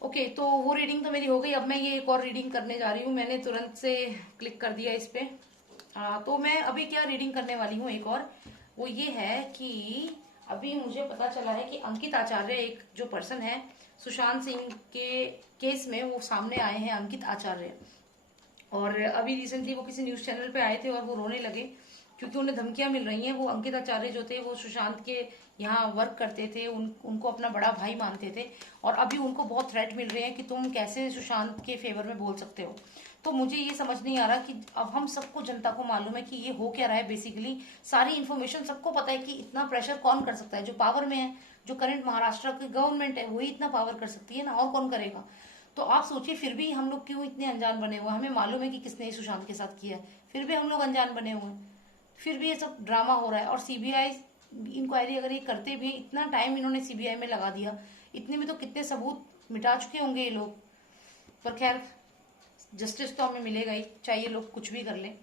Okay, तो वो reading तो मेरी हो गई। अब मैं ये एक और रीडिंग करने जा रही हूँ। मैंने तुरंत से क्लिक कर दिया इस पे। तो मैं अभी क्या रीडिंग करने वाली हूँ एक और, वो ये है कि अभी मुझे पता चला है कि अंकित आचार्य, एक जो पर्सन है सुशांत सिंह के केस में, वो सामने आए हैं अंकित आचार्य। और अभी रिसेंटली वो किसी न्यूज चैनल पे आए थे और वो रोने लगे क्योंकि उन्हें धमकियां मिल रही हैं। वो अंकित आचार्य जो थे वो सुशांत के यहाँ वर्क करते थे, उनको अपना बड़ा भाई मानते थे, और अभी उनको बहुत थ्रेट मिल रहे हैं कि तुम कैसे सुशांत के फेवर में बोल सकते हो। तो मुझे ये समझ नहीं आ रहा कि अब हम सबको, जनता को मालूम है कि ये हो क्या रहा है। बेसिकली सारी इन्फॉर्मेशन सबको पता है कि इतना प्रेशर कौन कर सकता है, जो पावर में है, जो करंट महाराष्ट्र की गवर्नमेंट है वही इतना पावर कर सकती है ना, और कौन करेगा। तो आप सोचिए, फिर भी हम लोग क्यों इतने अनजान बने हुए हैं। हमें मालूम है कि किसने सुशांत के साथ किया है, फिर भी हम लोग अनजान बने हुए हैं। फिर भी ये सब ड्रामा हो रहा है। और सीबीआई इंक्वायरी अगर ये करते भी, इतना टाइम इन्होंने सीबीआई में लगा दिया, इतने में तो कितने सबूत मिटा चुके होंगे ये लोग। पर खैर, जस्टिस तो हमें मिलेगा ही, चाहे ये लोग कुछ भी कर लें।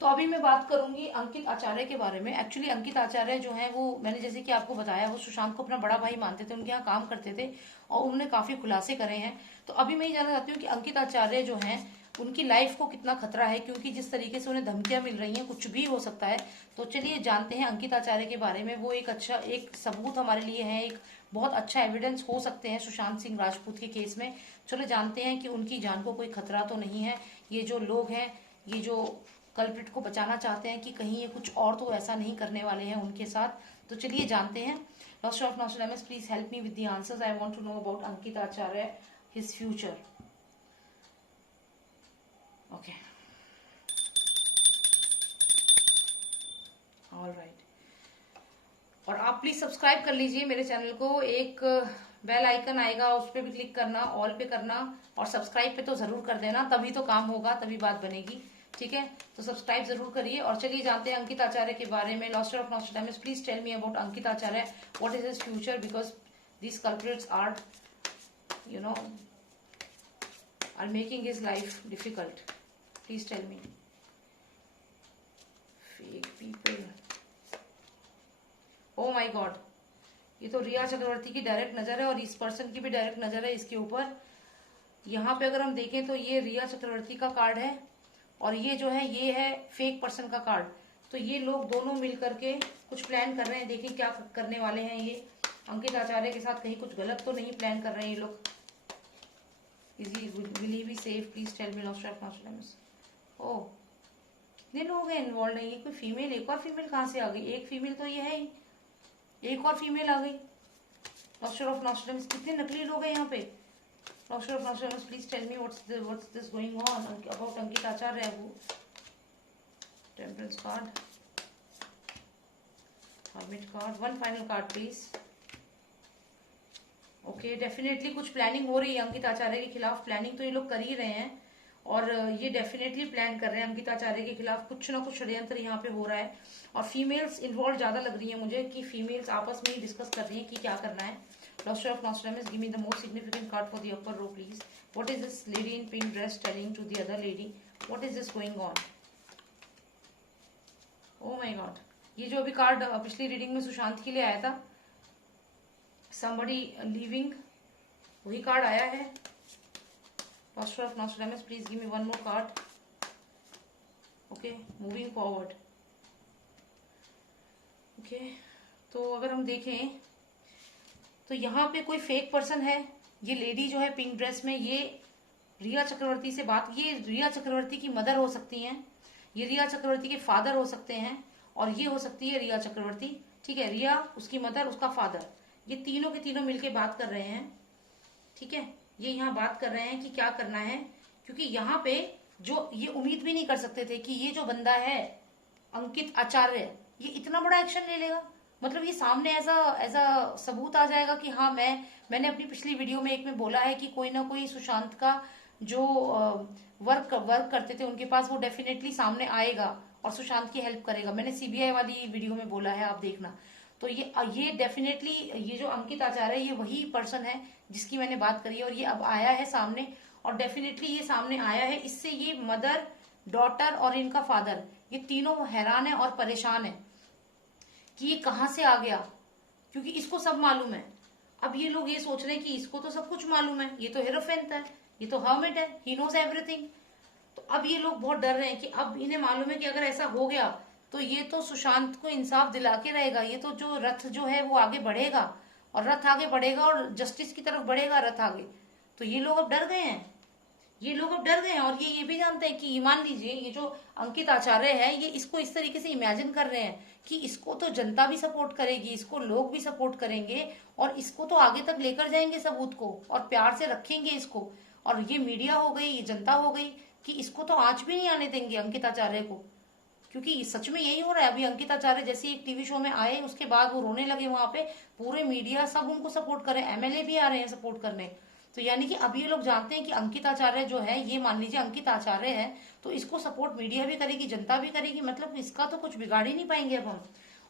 तो अभी मैं बात करूंगी अंकित आचार्य के बारे में। एक्चुअली अंकित आचार्य जो है वो, मैंने जैसे कि आपको बताया, वो सुशांत को अपना बड़ा भाई मानते थे, उनके यहाँ काम करते थे और उन्होंने काफी खुलासे करे हैं। तो अभी मैं ये जानना चाहती हूँ कि अंकित आचार्य जो हैं उनकी लाइफ को कितना खतरा है, क्योंकि जिस तरीके से उन्हें धमकियां मिल रही हैं कुछ भी हो सकता है। तो चलिए जानते हैं अंकित आचार्य के बारे में। वो एक अच्छा, एक सबूत हमारे लिए है, एक बहुत अच्छा एविडेंस हो सकते हैं सुशांत सिंह राजपूत के केस में। चलो जानते हैं कि उनकी जान को कोई खतरा तो नहीं है। ये जो लोग हैं, ये जो कल्प्रिट को बचाना चाहते हैं, कि कहीं ये कुछ और तो ऐसा नहीं करने वाले हैं उनके साथ। तो चलिए जानते हैं। Lost of Nostradamus, please help me with the answers. I want to know about Ankit Acharya, his future. Okay, all right. और आप प्लीज सब्सक्राइब कर लीजिए मेरे चैनल को। एक बेल आइकन आएगा, उस पर भी क्लिक करना, ऑल पे करना, और सब्सक्राइब पे तो जरूर कर देना, तभी तो काम होगा, तभी बात बनेगी। ठीक है, तो सब्सक्राइब जरूर करिए। और चलिए जानते हैं अंकित आचार्य के बारे में। Lost of Nostradamus, please tell me about Ankit Acharya, what is his future, because these culprits are, you know, are making his life difficult. Please tell me. Fake people. Oh my God, ये तो रिया चक्रवर्ती की डायरेक्ट नजर है और इस person की भी direct नजर है इसके ऊपर। यहाँ पे अगर हम देखें तो ये रिया चक्रवर्ती का कार्ड है और ये जो है ये है फेक पर्सन का कार्ड। तो ये लोग दोनों मिल करके कुछ प्लान कर रहे हैं। देखिए क्या करने वाले हैं ये अंकित आचार्य के साथ। कहीं कुछ गलत तो नहीं प्लान कर रहे हैं ये लोग। Will he be safe, please tell me lost of Nostradamus. Oh, कितने लोग हैं इन्वॉल्व है। ये कोई फीमेल, एक और फीमेल कहाँ से आ गई। एक फीमेल तो ये है ही, एक और फीमेल आ गई। लॉस्ट ऑफ नॉस्ट्रेडामस, कितने नकली लोग हैं यहाँ पे। Lost of Nostradamus, please tell me what's this going on about Ankit Acharya. वो temperance card, hermit card, one final card please. Okay, definitely कुछ प्लानिंग हो रही है अंकित आचार्य के खिलाफ। प्लानिंग तो ये लोग कर ही रहे हैं और ये डेफिनेटली प्लान कर रहे हैं अंकित आचार्य के खिलाफ। कुछ ना कुछ षड्यंत्र यहाँ पे हो रहा है और फीमेल्स इन्वॉल्व ज्यादा लग रही है मुझे, कि फीमेल्स आपस में ही डिस्कस कर रही है कि क्या करना है। Lost of Nostradamus, give me the most significant card for the upper row please. What is this lady in pink dress telling to the other lady, what is this going on. Oh my God, ये जो अभी card पिछली reading में सुशांत के लिए आया था, somebody leaving, वही कार्ड आया है। Master of Nostradamus, please give me one more card. Okay, moving forward. Okay, तो अगर हम देखें तो यहाँ पे कोई फेक पर्सन है। ये लेडी जो है पिंक ड्रेस में, ये रिया चक्रवर्ती से बात, ये रिया चक्रवर्ती की मदर हो सकती हैं, ये रिया चक्रवर्ती के फादर हो सकते हैं, और ये हो सकती है रिया चक्रवर्ती। ठीक है, रिया उसकी मदर, उसका फादर, ये तीनों के तीनों मिलके बात कर रहे हैं। ठीक है, ये यहाँ बात कर रहे हैं कि क्या करना है, क्योंकि यहाँ पे जो ये उम्मीद भी नहीं कर सकते थे कि ये जो बंदा है अंकित आचार्य, ये इतना बड़ा एक्शन ले लेगा। मतलब ये सामने ऐसा ऐसा सबूत आ जाएगा कि हाँ, मैंने अपनी पिछली वीडियो में एक में बोला है कि कोई ना कोई सुशांत का जो वर्क करते थे उनके पास, वो डेफिनेटली सामने आएगा और सुशांत की हेल्प करेगा। मैंने सीबीआई वाली वीडियो में बोला है, आप देखना। तो ये डेफिनेटली ये जो अंकित आचार्य है, ये वही पर्सन है जिसकी मैंने बात करी है, और ये अब आया है सामने। और डेफिनेटली ये सामने आया है, इससे ये मदर, डॉटर और इनका फादर, ये तीनों हैरान है और परेशान है कि ये कहाँ से आ गया, क्योंकि इसको सब मालूम है। अब ये लोग ये सोच रहे हैं कि इसको तो सब कुछ मालूम है, ये तो हेरोफेंट है, ये तो हर्मिट है, ही नोज एवरीथिंग। तो अब ये लोग बहुत डर रहे हैं कि अब इन्हें मालूम है कि अगर ऐसा हो गया तो ये तो सुशांत को इंसाफ दिला के रहेगा, ये तो जो रथ जो है वो आगे बढ़ेगा, और रथ आगे बढ़ेगा और जस्टिस की तरफ बढ़ेगा रथ आगे। तो ये लोग अब डर गए हैं, ये लोग अब डर गए हैं। और ये भी जानते हैं कि मान लीजिए ये जो अंकित आचार्य है, ये इसको इस तरीके से इमेजिन कर रहे हैं कि इसको तो जनता भी सपोर्ट करेगी, इसको लोग भी सपोर्ट करेंगे, और इसको तो आगे तक लेकर जाएंगे सबूत को, और प्यार से रखेंगे इसको। और ये मीडिया हो गई, ये जनता हो गई, कि इसको तो आंच भी नहीं आने देंगे अंकित आचार्य को। क्योंकि सच में यही हो रहा है। अभी अंकित आचार्य जैसे एक टीवी शो में आए, उसके बाद वो रोने लगे वहां पे, पूरे मीडिया सब उनको सपोर्ट कर रहे हैं, एमएलए भी आ रहे हैं सपोर्ट करने। तो यानी कि अब ये लोग जानते हैं कि अंकित आचार्य जो है, ये मान लीजिए अंकित आचार्य है, तो इसको सपोर्ट मीडिया भी करेगी, जनता भी करेगी, मतलब इसका तो कुछ बिगाड़ ही नहीं पाएंगे अब हम।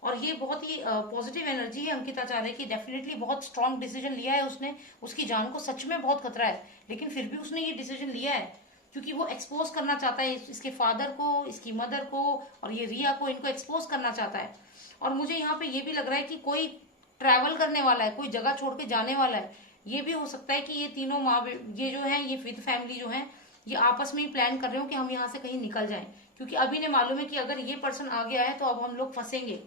और ये बहुत ही पॉजिटिव एनर्जी है अंकित आचार्य की, डेफिनेटली बहुत स्ट्रांग डिसीजन लिया है उसने। उसकी जान को सच में बहुत खतरा है, लेकिन फिर भी उसने ये डिसीजन लिया है, क्योंकि वो एक्सपोज करना चाहता है इसके फादर को, इसकी मदर को, और ये रिया को, इनको एक्सपोज करना चाहता है। और मुझे यहाँ पे ये भी लग रहा है कि कोई ट्रैवल करने वाला है, कोई जगह छोड़ के जाने वाला है। ये भी हो सकता है कि ये तीनों माँ, ये जो है, ये विद फैमिली जो है, ये आपस में ही प्लान कर रहे हो कि हम यहाँ से कहीं निकल जाएं, क्योंकि अभी ने मालूम है कि अगर ये पर्सन आ गया है तो अब हम लोग फंसेंगे।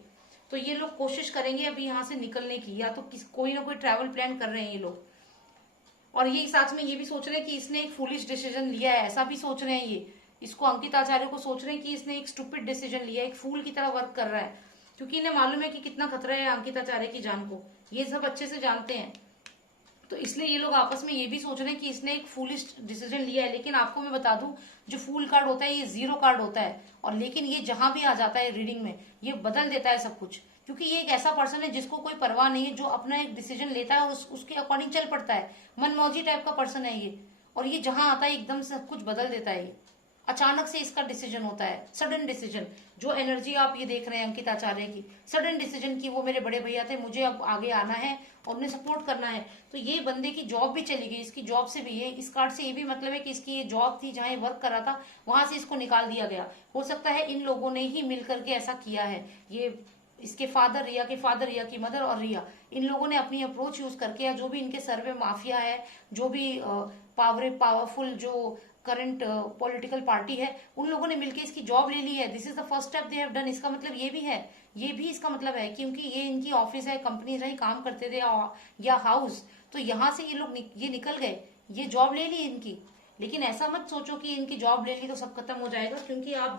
तो ये लोग कोशिश करेंगे अभी यहाँ से निकलने की, या तो कोई ना कोई ट्रैवल प्लान कर रहे हैं ये लोग। और ये साथ में ये भी सोच रहे हैं कि इसने एक फुलिश डिसीजन लिया है, ऐसा भी सोच रहे हैं ये। इसको अंकित आचार्य को सोच रहे हैं कि इसने एक स्टूपिड डिसीजन लिया है, एक फूल की तरह वर्क कर रहा है, क्योंकि इन्हें मालूम है कि कितना खतरा है अंकित आचार्य की जान को, ये सब अच्छे से जानते हैं। तो इसलिए ये लोग आपस में ये भी सोच रहे हैं कि इसने एक फूलिश डिसीजन लिया है। लेकिन आपको मैं बता दूं, जो फूल कार्ड होता है ये जीरो कार्ड होता है, और लेकिन ये जहां भी आ जाता है रीडिंग में, ये बदल देता है सब कुछ। क्योंकि ये एक ऐसा पर्सन है जिसको कोई परवाह नहीं है, जो अपना एक डिसीजन लेता है और उसके अकॉर्डिंग चल पड़ता है, मनमौजी टाइप का पर्सन है ये। और ये जहां आता है एकदम से सब कुछ बदल देता है, ये अचानक से इसका डिसीजन होता है, सडन डिसीजन। जो एनर्जी आप ये देख रहे हैं अंकित आचार्य की, सडन डिसीजन की, वो मेरे बड़े भैया थे, मुझे अब आगे आना है और उन्हें सपोर्ट करना है। तो ये बंदे की जॉब भी चली गई, इसकी जॉब से भी, ये इस कार्ड से ये भी मतलब है कि इसकी ये जॉब थी जहां ये वर्क कर रहा था, वहां से इसको निकाल दिया गया। हो सकता है इन लोगों ने ही मिलकर के ऐसा किया है, ये इसके फादर, रिया के फादर, रिया की मदर और रिया, इन लोगों ने अपनी अप्रोच यूज करके, या जो भी इनके सर पे माफिया है, जो भी पावरफुल जो करंट पॉलिटिकल पार्टी है, उन लोगों ने मिलकर इसकी जॉब ले ली है। This is the first step they have done. इसका मतलब ये भी है, ये भी इसका मतलब है, क्योंकि ये इनकी ऑफिस है, कंपनी जहाँ काम करते थे, या हाउस, तो यहाँ से ये लोग ये निकल गए, ये जॉब ले ली इनकी। लेकिन ऐसा मत सोचो कि इनकी जॉब ले ली तो सब खत्म हो जाएगा, क्योंकि आप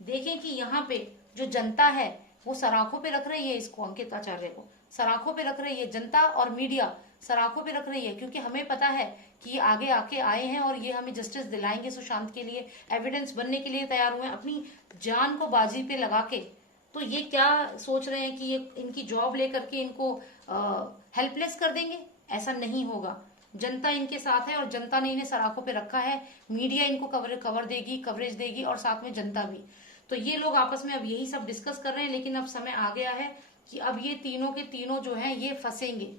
देखें कि यहाँ पे जो जनता है वो सराखों पे रख रही है इसको, अंकित आचार्य को सराखों पे रख रही है, जनता और मीडिया सराखों पे रख रही है, क्योंकि हमें पता है कि ये आगे आके आए हैं और ये हमें जस्टिस दिलाएंगे सुशांत के लिए, एविडेंस बनने के लिए तैयार हुए हैं, अपनी जान को बाजी पे लगा के। तो ये क्या सोच रहे हैं कि ये इनकी जॉब लेकर के इनको हेल्पलेस कर देंगे? ऐसा नहीं होगा। जनता इनके साथ है और जनता ने इन्हें सराखों पे रखा है, मीडिया इनको कवर देगी, कवरेज देगी, और साथ में जनता भी। तो ये लोग आपस में अब यही सब डिस्कस कर रहे हैं, लेकिन अब समय आ गया है कि अब ये तीनों के तीनों जो है ये फंसेंगे।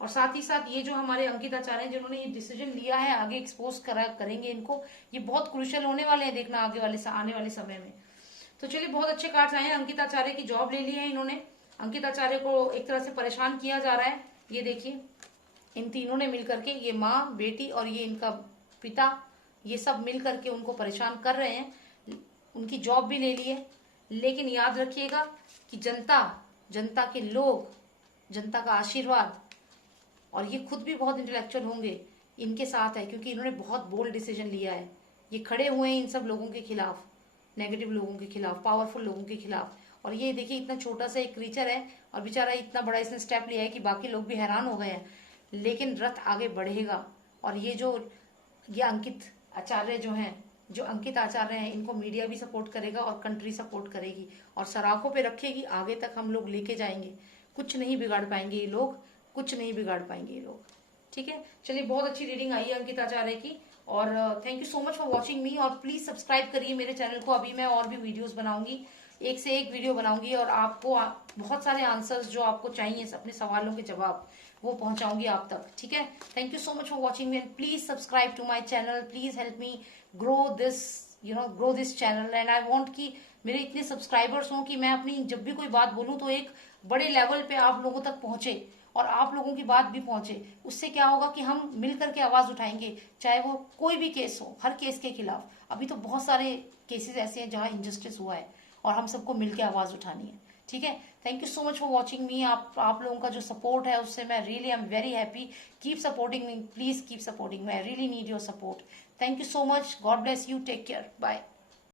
और साथ ही साथ ये जो हमारे अंकित आचार्य हैं, जिन्होंने ये डिसीजन लिया है, आगे एक्सपोज करेंगे इनको, ये बहुत क्रूशियल होने वाले हैं, देखना आने वाले समय में। तो चलिए, बहुत अच्छे कार्ड्स आए हैं। अंकित आचार्य की जॉब ले ली है इन्होंने, अंकित आचार्य को एक तरह से परेशान किया जा रहा है। ये देखिए, इन तीनों ने मिलकर के, ये माँ, बेटी और ये इनका पिता, ये सब मिल करके उनको परेशान कर रहे हैं। उनकी जॉब भी ले ली है, लेकिन याद रखिएगा कि जनता के लोग, जनता का आशीर्वाद, और ये खुद भी बहुत इंटेलेक्चुअल होंगे, इनके साथ है, क्योंकि इन्होंने बहुत बोल्ड डिसीजन लिया है। ये खड़े हुए हैं इन सब लोगों के खिलाफ, नेगेटिव लोगों के खिलाफ, पावरफुल लोगों के खिलाफ। और ये देखिए, इतना छोटा सा एक क्रीचर है और बेचारा इतना बड़ा इसने स्टेप लिया है कि बाकी लोग भी हैरान हो गए हैं। लेकिन रथ आगे बढ़ेगा, और ये अंकित आचार्य जो अंकित आचार्य हैं, इनको मीडिया भी सपोर्ट करेगा और कंट्री सपोर्ट करेगी और सराखों पे रखेगी। आगे तक हम लोग लेके जाएंगे, कुछ नहीं बिगाड़ पाएंगे ये लोग, कुछ नहीं बिगाड़ पाएंगे ये लोग। ठीक है, चलिए, बहुत अच्छी रीडिंग आई है अंकित आचार्य की, और thank you so much for watching मी। और प्लीज सब्सक्राइब करिए मेरे चैनल को, अभी मैं और भी वीडियोस बनाऊंगी, एक से एक वीडियो बनाऊंगी, और आपको बहुत सारे आंसर्स जो आपको चाहिए, अपने सवालों के जवाब, वो पहुंचाऊंगी आप तक। ठीक है, thank you so much for watching me, and please subscribe to my channel, please help me grow this channel. And I want कि मेरे इतने सब्सक्राइबर्स हों कि मैं अपनी जब भी कोई बात बोलूं तो एक बड़े लेवल पे आप लोगों तक पहुंचे, और आप लोगों की बात भी पहुंचे, उससे क्या होगा कि हम मिलकर के आवाज उठाएंगे, चाहे वो कोई भी केस हो, हर केस के खिलाफ। अभी तो बहुत सारे केसेस ऐसे हैं जहां इंजस्टिस हुआ है और हम सबको मिलकर आवाज उठानी है। ठीक है, thank you so much for watching me. आप लोगों का जो सपोर्ट है उससे मैं really I am very happy. Keep supporting me, please keep supporting me, I really need your support. Thank you so much, God bless you, take care, bye.